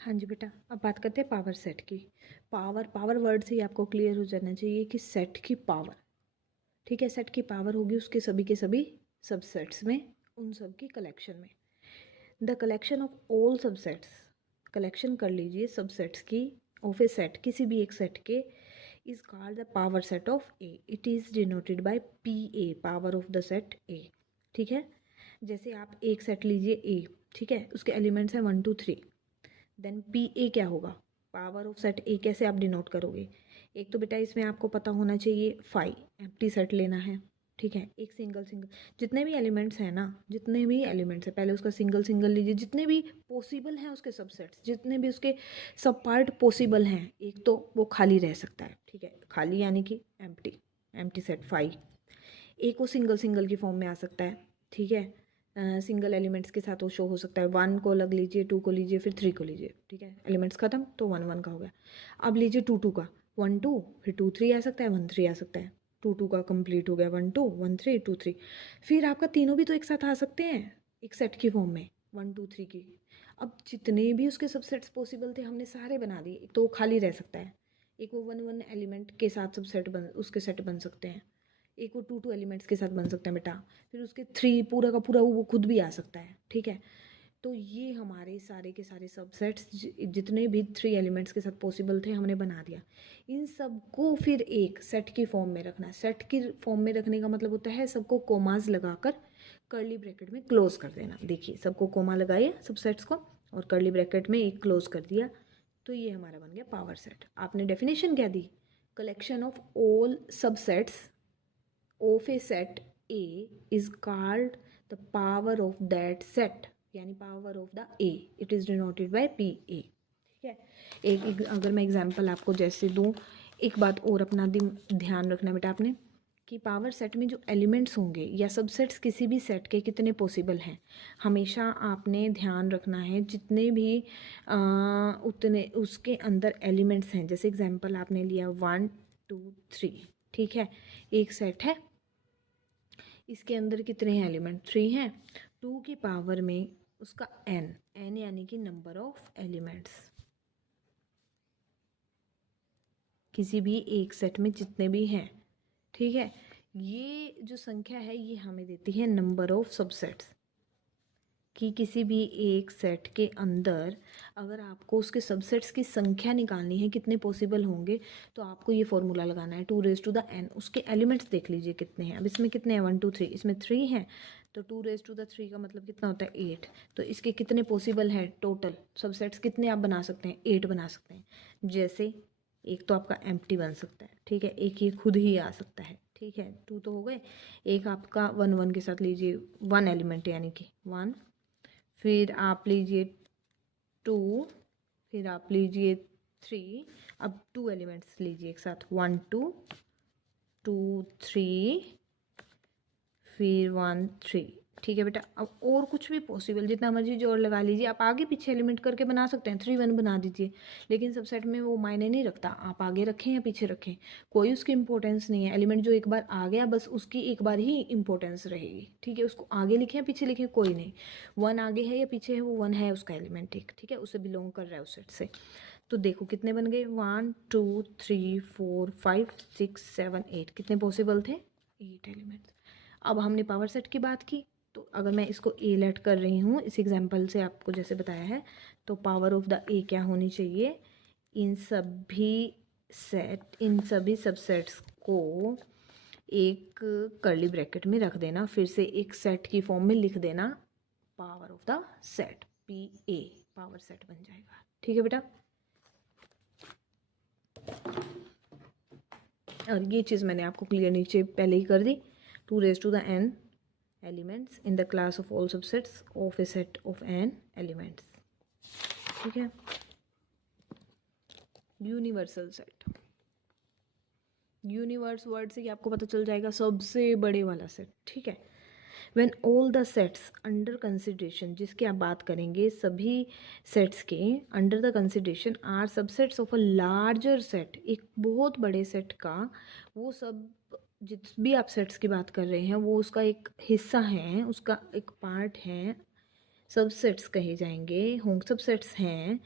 हाँ जी बेटा, अब बात करते हैं पावर सेट की। पावर पावर वर्ड से ही आपको क्लियर हो जाना चाहिए कि सेट की पावर, ठीक है, सेट की पावर होगी उसके सभी के सभी सबसेट्स में, उन सब की कलेक्शन में। The collection of all subsets, collection कर लीजिए सबसेट्स की ऑफ ए सेट, किसी भी एक सेट के, is called the power set of A. It is denoted by P A, power of the set ए। ठीक है, जैसे आप एक सेट लीजिए ए, ठीक है, उसके एलिमेंट्स हैं 1 2 3, देन पी ए क्या होगा, पावर ऑफ सेट ए कैसे आप डिनोट करोगे। एक तो बेटा इसमें आपको पता होना चाहिए फाई, एम्प्टी सेट लेना है, ठीक है, एक सिंगल सिंगल जितने भी एलिमेंट्स हैं ना, जितने भी एलिमेंट्स हैं पहले उसका सिंगल सिंगल लीजिए, जितने भी पॉसिबल हैं उसके सबसेट्स, जितने भी उसके सब पार्ट पॉसिबल हैं, एक तो वो खाली रह सकता है, ठीक है, खाली यानी कि एम्प्टी, एम्प्टी सेट फाई। एक वो सिंगल सिंगल की फॉर्म में आ सकता है, ठीक है, सिंगल एलिमेंट्स के साथ वो शो हो सकता है, 1 को अलग लीजिए, 2 को लीजिए, फिर 3 को लीजिए, ठीक है, एलिमेंट्स खत्म तो 1 1 का हो गया। अब लीजिए 2 2 का, 1 2, फिर 2 3 आ सकता है, 1 3 आ सकता है, 2 2 का कंप्लीट हो गया, 1 2 1 3 2 3। फिर आपका तीनों भी तो एक साथ आ सकते हैं एक सेट की फॉर्म में, 1 2 3 की। अब जितने भी उसके सबसेट्स पॉसिबल थे हमने सारे बना दिए, एक तो वो खाली रह सकता है, एक वो 1 1 एलिमेंट के साथ सबसेट बन, उसके सेट बन सकते हैं, एक वो 2 2 एलिमेंट्स के साथ बन सकता है बेटा, फिर उसके 3 पूरा का पूरा वो खुद भी आ सकता है, ठीक है। तो ये हमारे सारे के सारे सबसेट्स जितने भी 3 एलिमेंट्स के साथ पॉसिबल थे हमने बना दिया। इन सबको फिर एक सेट की फॉर्म में रखना, सेट की फॉर्म में रखने का मतलब होता है सबको कोमास लगाकर कर्ली ब्रैकेट में क्लोज कर देना। देखिए सबको कोमा लगाइए सबसेट्स को और कर्ली ब्रैकेट में एक क्लोज कर दिया, तो ये हमारा बन गया पावर सेट। आपने डेफिनेशन क्या दी, collection of all subsets of a set A is called the power of that set, यानी power of the A, it is denoted by PA। ठीक है, एक अगर मैं एग्जांपल आपको जैसे दूँ, एक बात और अपना ध्यान रखना बेटा आपने कि पावर सेट में जो एलिमेंट्स होंगे या सबसेट्स किसी भी सेट के कितने पॉसिबल हैं, हमेशा आपने ध्यान रखना है जितने भी उतने उसके अंदर एलिमेंट्स हैं। जैसे एग्जांपल आपने लिया 1 2 3, ठीक है, एक सेट है, इसके अंदर कितने हैं एलिमेंट, 3 हैं, 2 की पावर में उसका n यानी कि नंबर ऑफ एलिमेंट्स, किसी भी एक सेट में जितने भी हैं, ठीक है, ये जो संख्या है ये हमें देती है नंबर ऑफ सबसेट्स, कि किसी भी एक सेट के अंदर अगर आपको उसके सबसेट्स की संख्या निकालनी है कितने पॉसिबल होंगे, तो आपको ये फॉर्मूला लगाना है 2n। उसके एलिमेंट्स देख लीजिए कितने हैं, अब इसमें कितने हैं 1 2 3, इसमें 3 हैं, तो 2 3 का मतलब कितना होता है 8। तो इसके कितने पॉसिबल हैं टोटल सबसेट्स, कितने आप बना सकते हैं, 8 बना सकते हैं। जैसे एक तो आपका एम्प्टी बन सकता है, ठीक है, एक ये खुद ही आ सकता है, ठीक है, 2 तो हो गए, एक आपका 1 1 के साथ लीजिए 1 एलिमेंट यानी कि 1, फिर आप लीजिए 2, फिर आप लीजिए 3, अब 2 एलिमेंट्स लीजिए एक साथ 1 2 2 3, फिर 1 3, ठीक है बेटा। अब और कुछ भी पॉसिबल जितना मर्जी जोर लगा लीजिए, आप आगे पीछे एलिमेंट करके बना सकते हैं, 3 1 बना दीजिए, लेकिन सबसेट में वो मायने नहीं रखता आप आगे रखें या पीछे रखें, कोई उसकी इंपॉर्टेंस नहीं है। एलिमेंट जो एक बार आ गया बस उसकी एक बार ही इंपॉर्टेंस रहेगी, ठीक है, उसको आगे लिखें या पीछे लिखें कोई नहीं, 1 आगे है या पीछे है वो 1 है उसका एलिमेंट, ठीक है, उससे बिलोंग कर रहा है उस सेट से। तो देखो कितने बन गए 1 2 3 4 5 6 7 8, कितने पॉसिबल थे 8 एलिमेंट्स। अब हमने पावर सेट की बात की, तो अगर मैं इसको ए लेट कर रही हूँ इस एग्जांपल से आपको जैसे बताया है, तो पावर ऑफ द ए क्या होनी चाहिए, इन सभी सबसेट्स को एक कर्ली ब्रैकेट में रख देना, फिर से एक सेट की फॉर्म में लिख देना, power of the set P A, power set बन जाएगा। ठीक है बेटा, और ये चीज़ मैंने आपको क्लियर नीचे पहले ही कर दी, 2n elements in the class of all subsets of A set of n elements. ठीक है, यूनिवर्सल सेट, यूनिवर्स वर्ड से ही आपको पता चल जाएगा सबसे बड़े वाला सेट, ठीक है। When all the sets under consideration, जिसकी आप बात करेंगे सभी सेट्स के under the consideration are subsets of a larger set, एक बहुत बड़े सेट का, वो सब जिस भी आप सेट्स की बात कर रहे हैं वो उसका एक हिस्सा है, उसका एक पार्ट है, सबसेट्स कहे जाएंगे, होंगे सबसेट्स हैं,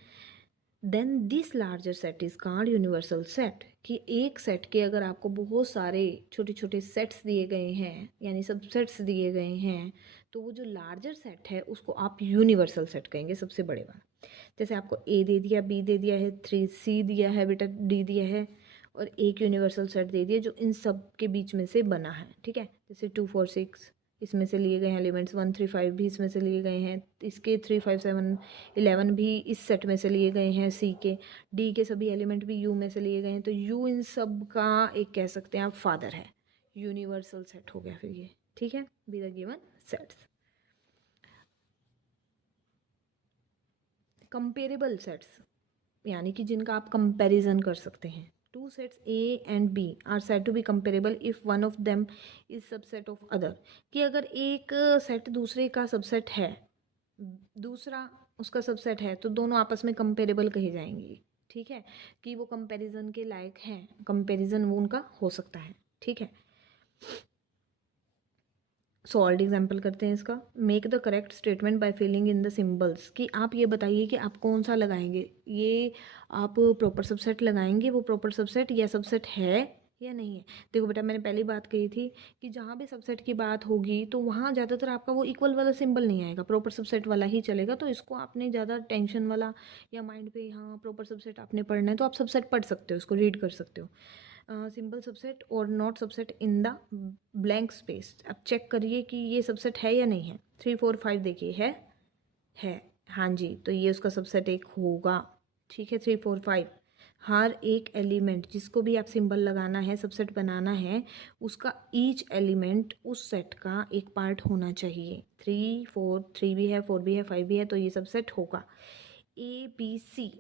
then this larger set is called universal set. कि एक सेट के अगर आपको बहुत सारे छोटे छोटे सेट्स दिए गए हैं यानी सबसेट्स दिए गए हैं तो वो जो लार्जर सेट है उसको आप यूनिवर्सल सेट कहेंगे, सबसे बड़े वाला। जैसे आपको ए दे दिया, बी दे दिया है, 3C दिया है बेटा, डी दिया है और एक यूनिवर्सल सेट दे दिया जो इन सब के बीच में से बना है, ठीक है। जैसे 2 4 6 इसमें से लिए गए हैं एलिमेंट्स, 1 3 5 भी इसमें से लिए गए हैं, इसके 3 5 7 11 भी इस सेट में से लिए गए हैं, सी के, डी के सभी एलिमेंट भी यू में से लिए गए हैं, तो यू इन सब का एक कह सकते हैं आप फादर है, यूनिवर्सल सेट हो गया फिर ये, ठीक है। Be the given sets. Comparable sets यानी कि जिनका आप कंपैरिजन कर सकते हैं। Two sets A and B are said to be comparable if one of them is subset of other. कि अगर एक सेट दूसरे का सबसेट है, दूसरा उसका सबसेट है, तो दोनों आपस में कंपेरेबल कही जाएंगी, ठीक है। कि वो कंपैरिजन के लायक हैं, कंपैरिजन वो उनका हो सकता है, ठीक है। सॉल्ड एग्जाम्पल करते हैं इसका। Make the correct statement by filling in the symbols. कि आप ये बताइए कि आप कौन सा लगाएंगे, ये आप प्रॉपर सबसेट लगाएंगे, वो प्रॉपर सबसेट या सबसेट है या नहीं है। देखो बेटा मैंने पहली बात कही थी कि जहाँ भी सबसेट की बात होगी तो वहाँ ज़्यादातर आपका वो इक्वल वाला सिंबल नहीं आएगा, प्रॉपर सबसेट वाला ही चलेगा। तो इसको आपने ज़्यादा टेंशन वाला या माइंड पे हाँ प्रॉपर सबसेट आपने पढ़ना है तो आप सबसेट पढ़ सकते हो, उसको रीड कर सकते हो। सिंपल सबसेट और not subset in the blank space. अब चेक करिए कि ये सबसेट है या नहीं है। 3 4 5 देखिए है, हाँ जी, तो ये उसका सबसेट एक होगा, ठीक है। 3 4 5 हर एक एलिमेंट जिसको भी आप सिंबल लगाना है, सबसेट बनाना है, उसका ईच एलिमेंट उस सेट का एक पार्ट होना चाहिए। 3 4 3 भी है, 4 भी है, 5 भी है, तो ये सबसेट होगा। ABC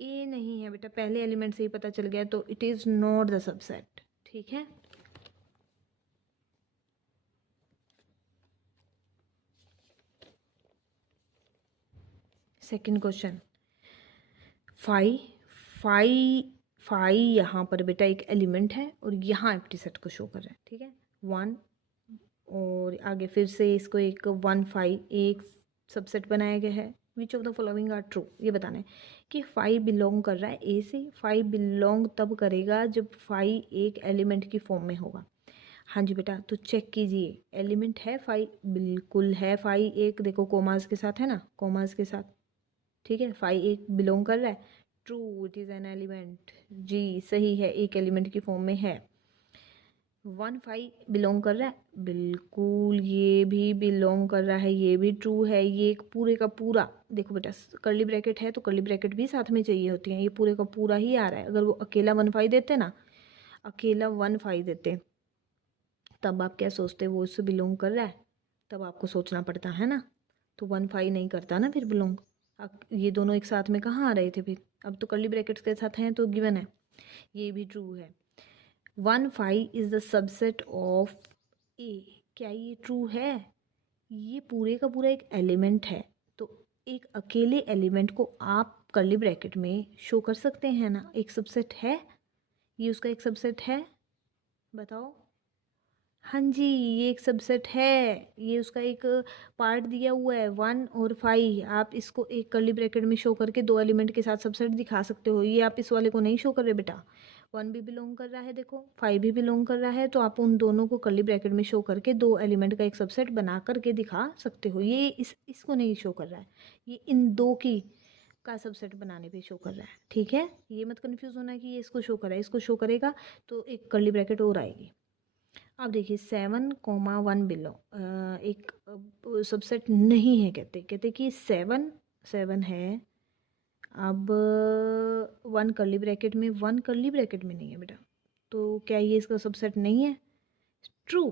ए नहीं है बेटा, पहले एलिमेंट से ही पता चल गया, तो it is not the subset, ठीक है। Second question, phi phi phi यहाँ पर बेटा एक एलिमेंट है और यहाँ एम्प्टी सेट को शो कर रहा है, ठीक है। 1 और आगे फिर से इसको एक 1 5 एक सबसेट बनाया गया है। Which of the following are true, ये बताना है कि 5 बिलोंग कर रहा है ए से। 5 बिलोंग तब करेगा जब 5 एक एलिमेंट की फॉर्म में होगा। हाँ जी बेटा, तो चेक कीजिए, एलिमेंट है 5, बिल्कुल है 5 एक, देखो कोमास के साथ है ना, कोमास के साथ, ठीक है। 5 एक बिलोंग कर रहा है, true, it is an element, जी सही है, एक एलिमेंट की फॉर्म में है। 1 5 बिलोंग कर रहा है, बिल्कुल ये भी बिलोंग कर रहा है, ये भी ट्रू है। ये एक पूरे का पूरा, देखो बेटा कर्ली ब्रैकेट है तो कर्ली ब्रैकेट भी साथ में चाहिए होती है, ये पूरे का पूरा ही आ रहा है। अगर वो अकेला 1 5 देते ना, अकेला 1 5 देते, तब आप क्या सोचते, वो उससे बिलोंग कर रहा है, तब आपको सोचना पड़ता है ना। तो 1 5 नहीं करता ना फिर बिलोंग। अब ये दोनों एक साथ में कहाँ आ रहे थे फिर, अब तो कर्ली ब्रैकेट्स के साथ हैं तो गिवन है, ये भी ट्रू है। 1 5 इज द सबसेट ऑफ ए, क्या ये ट्रू है? ये पूरे का पूरा एक एलिमेंट है, तो एक अकेले एलिमेंट को आप कर्ली ब्रैकेट में शो कर सकते हैं ना, एक सबसेट है, ये उसका एक सबसेट है, बताओ। हाँ जी, ये एक सबसेट है, ये उसका एक पार्ट दिया हुआ है 1 और 5। आप इसको एक कर्ली ब्रैकेट में शो करके दो एलिमेंट के साथ सबसेट दिखा सकते हो। ये आप इस वाले को नहीं शो कर रहे बेटा, 1 भी बिलोंग कर रहा है, देखो 5 भी बिलोंग कर रहा है, तो आप उन दोनों को कर्ली ब्रैकेट में शो करके दो एलिमेंट का एक सबसेट बना करके दिखा सकते हो। ये इसको नहीं शो कर रहा है, ये इन दो की का सबसेट बनाने पे शो कर रहा है, ठीक है। ये मत कंफ्यूज होना कि ये इसको शो कर रहा है, इसको शो करेगा तो एक कर्ली ब्रैकेट और आएगी। अब देखिए 7 1 बिलो एक सबसेट नहीं है, कहते कि 7 7 है। अब 1 कर्ली ब्रैकेट में, 1 कर्ली ब्रैकेट में नहीं है बेटा, तो क्या ये इसका सबसेट नहीं है? ट्रू,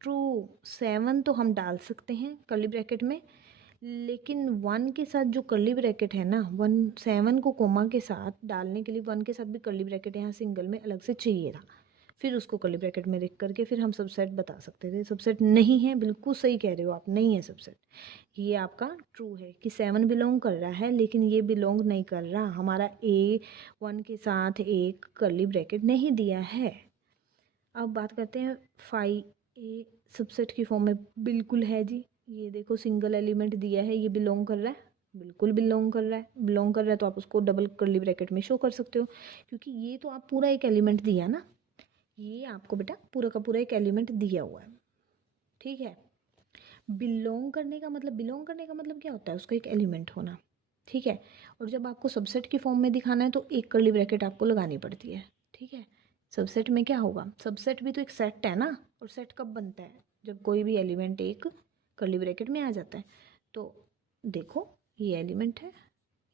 ट्रू, 7 तो हम डाल सकते हैं कर्ली ब्रैकेट में, लेकिन 1 के साथ जो कर्ली ब्रैकेट है ना, 1 7 को कोमा के साथ डालने के लिए 1 के साथ भी कर्ली ब्रैकेट यहाँ सिंगल में अलग से चाहिए था, फिर उसको कर्ली ब्रैकेट में लिख करके फिर हम सबसेट बता सकते थे। सबसेट नहीं है, बिल्कुल सही कह रहे हो आप, नहीं है सबसेट। ये आपका ट्रू है कि 7 बिलोंग कर रहा है, लेकिन ये बिलोंग नहीं कर रहा, हमारा ए 1 के साथ एक कर्ली ब्रैकेट नहीं दिया है। अब बात करते हैं 5 ए सबसेट की फॉर्म में बिल्कुल है जी, ये देखो सिंगल एलिमेंट दिया है, ये बिलोंग कर रहा है, बिल्कुल बिलोंग कर रहा है, बिलोंग कर रहा है तो आप उसको डबल कर्ली ब्रैकेट में शो कर सकते हो, क्योंकि ये तो आप पूरा एक एलिमेंट दिया ना, ये आपको बेटा पूरा का पूरा एक एलिमेंट दिया हुआ है, ठीक है। बिलोंग करने का मतलब क्या होता है, उसका एक एलिमेंट होना, ठीक है। और जब आपको सबसेट की फॉर्म में दिखाना है तो एक कर्ली ब्रैकेट आपको लगानी पड़ती है, ठीक है। सबसेट में क्या होगा, सबसेट भी तो एक सेट है ना, और सेट कब बनता है, जब कोई भी एलिमेंट एक कर्ली ब्रैकेट में आ जाता है। तो देखो ये एलिमेंट है,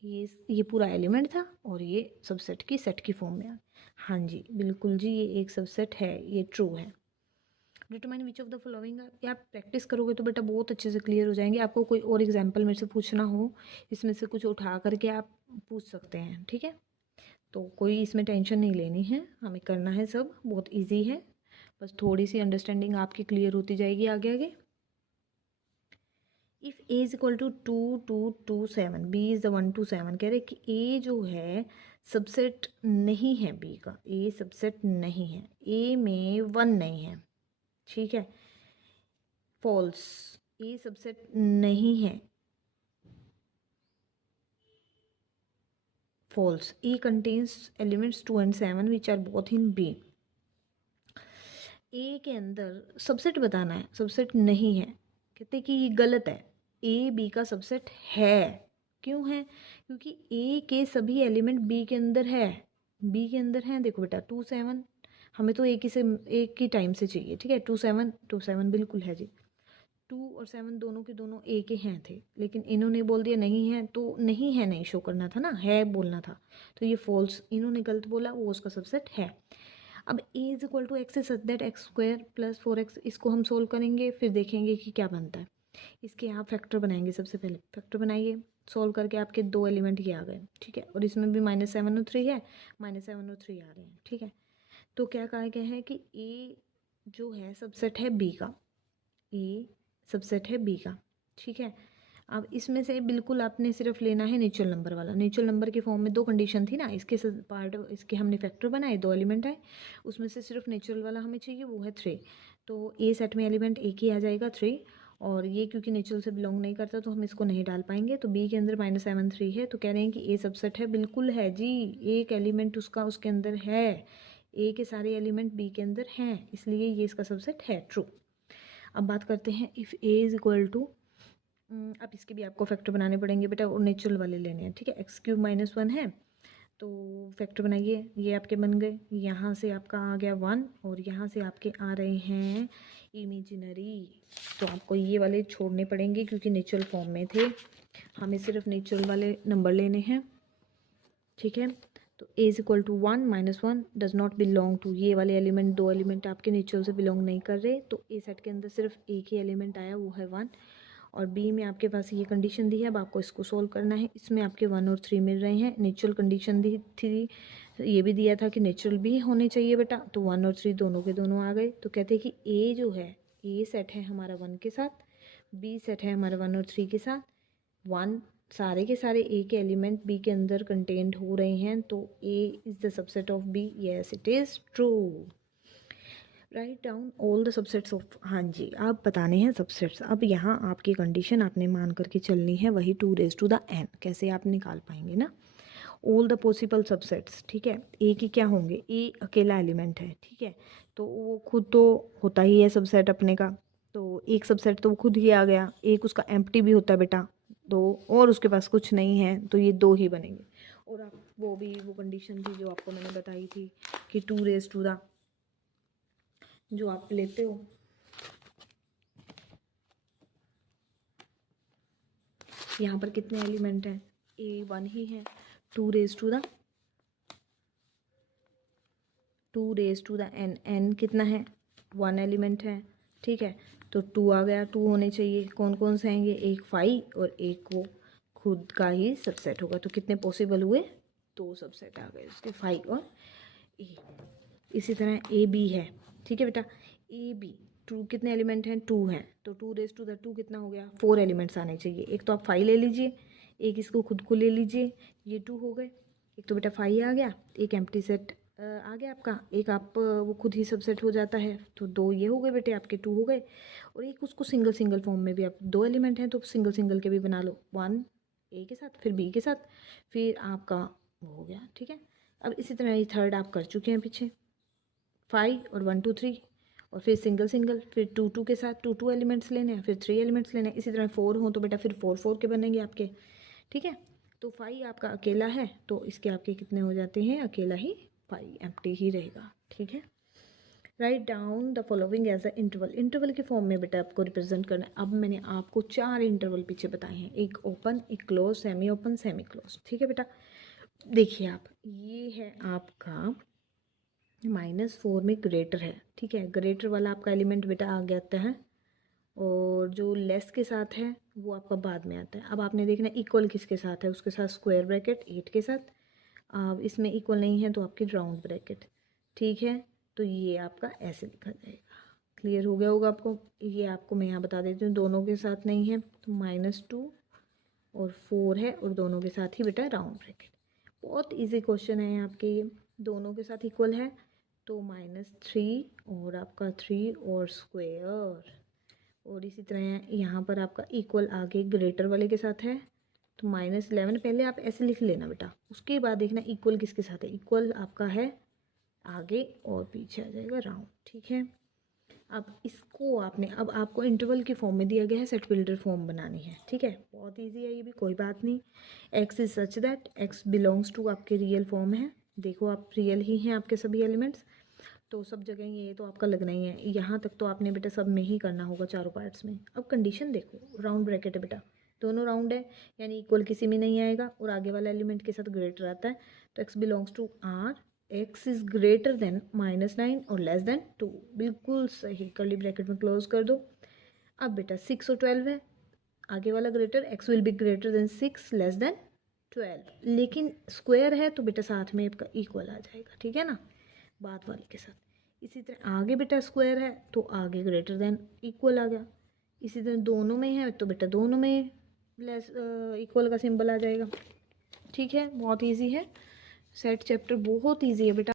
ये पूरा एलिमेंट था और ये सबसेट की सेट की फॉर्म में आ, हाँ जी बिल्कुल जी, ये एक सबसेट है, ये ट्रू है। Determine which of the following, ये आप प्रैक्टिस करोगे तो बेटा बहुत अच्छे से क्लियर हो जाएंगे। आपको कोई और एग्जाम्पल मेरे से पूछना हो, इसमें से कुछ उठा करके आप पूछ सकते हैं, ठीक है। तो कोई इसमें टेंशन नहीं लेनी है, हमें करना है सब बहुत ईजी है, बस थोड़ी सी अंडरस्टैंडिंग आपकी क्लियर होती जाएगी आगे आगे। If A is equal to 2 2 2 7, B is the 1 2 7, कह रहे कि ए जो है सबसेट नहीं है, बी का ए सबसेट नहीं है, ए में 1 नहीं है, ठीक है। फॉल्स, ए सबसेट नहीं है, false, A contains elements 2 and 7 which are both in B. A के अंदर सबसेट बताना है, सबसेट नहीं है, कहते कि ये गलत है, ए बी का सबसेट है। क्यों है, क्योंकि ए के सभी एलिमेंट बी के अंदर है, बी के अंदर हैं। देखो बेटा 2 7, हमें तो एक ही टाइम से चाहिए, ठीक है। 2 7 बिल्कुल है जी, 2 और 7 दोनों के दोनों ए के हैं थे, लेकिन इन्होंने बोल दिया नहीं है, तो नहीं है नहीं शो करना था ना, है बोलना था, तो ये फॉल्स, इन्होंने गलत बोला, वो उसका सबसेट है। अब A is equal to x such that x square plus 4x, इसको हम सोल्व करेंगे, फिर देखेंगे कि क्या बनता है। इसके आप फैक्टर बनाएंगे, सबसे पहले फैक्टर बनाइए, सोल्व करके आपके 2 एलिमेंट ये आ गए, ठीक है। और इसमें भी -7 और 3 है, -7 और 3 आ रहे हैं, ठीक है। तो क्या कहा गया है कि ए जो है सबसेट है बी का, ए सबसेट है बी का, ठीक है। अब इसमें से बिल्कुल आपने सिर्फ लेना है नेचुरल नंबर वाला, नेचुरल नंबर के फॉर्म में 2 कंडीशन थी ना, इसके पार्ट इसके हमने फैक्टर बनाए, 2 एलिमेंट आए, उसमें से सिर्फ नेचुरल वाला हमें चाहिए, वो है 3। तो ए सेट में एलिमेंट एक ही आ जाएगा 3, और ये क्योंकि नेचुरल से बिलोंग नहीं करता तो हम इसको नहीं डाल पाएंगे। तो बी के अंदर -7 3 है, तो कह रहे हैं कि ए सबसेट है, बिल्कुल है जी, एक एलिमेंट उसका उसके अंदर है, ए के सारे एलिमेंट बी के अंदर हैं, इसलिए ये इसका सबसेट है, ट्रू। अब बात करते हैं if A is equal to, अब इसके भी आपको फैक्टर बनाने पड़ेंगे बेटा, और नेचुरल वाले लेने हैं, ठीक है। x³ -1 है, तो फैक्टर बनाइए, ये आपके बन गए, यहाँ से आपका आ गया 1 और यहाँ से आपके आ रहे हैं इमेजिनरी, तो आपको ये वाले छोड़ने पड़ेंगे क्योंकि नेचुरल फॉर्म में थे, हमें सिर्फ नेचुरल वाले नंबर लेने हैं, ठीक है। तो a is equal to 1 -1 does not belong to, ये वाले एलिमेंट 2 एलिमेंट आपके नेचुरल से बिलोंग नहीं कर रहे, तो ए सेट के अंदर सिर्फ एक ही एलिमेंट आया, वो है 1। और बी में आपके पास ये कंडीशन दी है, अब आपको इसको सोल्व करना है, इसमें आपके 1 और 3 मिल रहे हैं, नेचुरल कंडीशन दी थी, ये भी दिया था कि नेचुरल भी होने चाहिए बेटा, तो 1 और 3 दोनों के दोनों आ गए। तो कहते हैं कि ए जो है, ए सेट है हमारा 1 के साथ, बी सेट है हमारा 1 और 3 के साथ, 1 सारे के सारे ए के एलिमेंट बी के अंदर कंटेंट हो रहे हैं, तो A is the subset of B, yes it is true. Write down all the subsets of, हाँ जी आप बताने हैं सबसेट्स। अब यहाँ आपकी कंडीशन आपने मान करके चलनी है, वही 2n, कैसे आप निकाल पाएंगे ना, ऑल द पॉसिबल सबसेट्स, ठीक है। ए की क्या होंगे, ए अकेला एलिमेंट है, ठीक है, तो वो खुद तो होता ही है सबसेट अपने का, तो एक सबसेट तो वो खुद ही आ गया, एक उसका एम्प्टी भी होता है बेटा, दो, और उसके पास कुछ नहीं है, तो ये 2 ही बनेंगे। और आप वो भी वो कंडीशन थी जो आपको मैंने बताई थी कि 2 जो आप लेते हो, यहाँ पर कितने एलिमेंट हैं, ए 1 ही है, 2 n कितना है, 1 एलिमेंट है, ठीक है। तो 2 आ गया, 2 होने चाहिए, कौन कौन से आएंगे, एक 5 और एक वो खुद का ही सबसेट होगा, तो कितने पॉसिबल हुए, 2 सबसेट आ गए उसके, 5 और ए। इसी तरह ए बी है, ठीक है बेटा, ए बी 2 कितने एलिमेंट हैं, 2 हैं, तो 2 कितना हो गया, 4 एलिमेंट्स आने चाहिए, एक तो आप 5 ले लीजिए, एक इसको खुद को ले लीजिए, ये 2 हो गए, एक तो बेटा 5 आ गया, एक एम्प्टी सेट आ गया आपका, एक आप वो खुद ही सबसेट हो जाता है, तो 2 ये हो गए बेटे आपके, 2 हो गए। और एक उसको सिंगल सिंगल फॉर्म में भी आप 2 एलिमेंट हैं तो सिंगल सिंगल के भी बना लो, 1 ए के साथ, फिर बी के साथ, फिर आपका वो हो गया। ठीक है, अब इसी तरह ये थर्ड आप कर चुके हैं पीछे, 5 और 1 2 3, और फिर सिंगल सिंगल, फिर 2 2 के साथ 2 2 एलिमेंट्स लेने हैं, फिर 3 एलिमेंट्स लेने हैं। इसी तरह 4 हो तो बेटा फिर 4 4 के बनेंगे आपके। ठीक है, तो 5 आपका अकेला है तो इसके आपके कितने हो जाते हैं, अकेला ही 5 एम्प्टी ही रहेगा। ठीक है, write down the following as a interval. Interval के फॉर्म में बेटा आपको रिप्रेजेंट करना है। अब मैंने आपको 4 इंटरवल पीछे बताए हैं, एक ओपन, एक close, semi open, semi close. ठीक है बेटा, देखिए आप, ये है आपका -4 में ग्रेटर है। ठीक है, ग्रेटर वाला आपका एलिमेंट बेटा आ जाता है, और जो लेस के साथ है वो आपका बाद में आता है। अब आपने देखना इक्वल किसके साथ है, उसके साथ स्क्वायर ब्रैकेट 8 के साथ। अब इसमें इक्वल नहीं है तो आपकी राउंड ब्रैकेट। ठीक है, तो ये आपका ऐसे लिखा जाएगा। क्लियर हो गया होगा आपको। ये आपको मैं यहाँ बता देती हूँ, दोनों के साथ नहीं है तो -2 और 4 है, और दोनों के साथ ही बेटा राउंड ब्रैकेट। बहुत इजी क्वेश्चन है आपके ये, दोनों के साथ इक्वल है तो -3 और आपका 3 और स्क्वायर, और इसी तरह यहाँ पर आपका इक्वल आगे ग्रेटर वाले के साथ है तो -11। पहले आप ऐसे लिख लेना बेटा, उसके बाद देखना इक्वल किसके साथ है। इक्वल आपका है आगे और पीछे आ जाएगा राउंड। ठीक है, अब इसको आपने, अब आपको इंटरवल के फॉर्म में दिया गया है, सेट बिल्डर फॉर्म बनानी है। ठीक है, बहुत इजी है ये भी, कोई बात नहीं। X is such that x belongs to आपके रियल फॉर्म है। देखो आप रियल ही हैं आपके सभी एलिमेंट्स, तो सब जगह ये तो आपका लगना ही है। यहाँ तक तो आपने बेटा सब में ही करना होगा, चारों पार्ट्स में। अब कंडीशन देखो, राउंड ब्रैकेट है बेटा, दोनों राउंड है, यानी इक्वल किसी में नहीं आएगा, और आगे वाला एलिमेंट के साथ ग्रेटर आता है, तो x belongs to R, x is greater than -9 और लेस देन 2। बिल्कुल सही, कर्ली ब्रैकेट में क्लोज कर दो। अब बेटा 6 और 12 है, आगे वाला greater, x will be greater than 6 less than 12, लेकिन स्क्वायर है तो बेटा साथ में आपका इक्वल आ जाएगा। ठीक है ना, बाद वाले के साथ। इसी तरह आगे बेटा स्क्वायर है तो आगे ग्रेटर देन इक्वल आ गया। इसी तरह दोनों में है तो बेटा दोनों में लेस इक्वल का सिंबल आ जाएगा। ठीक है, बहुत इजी है, सेट चैप्टर बहुत इजी है बेटा।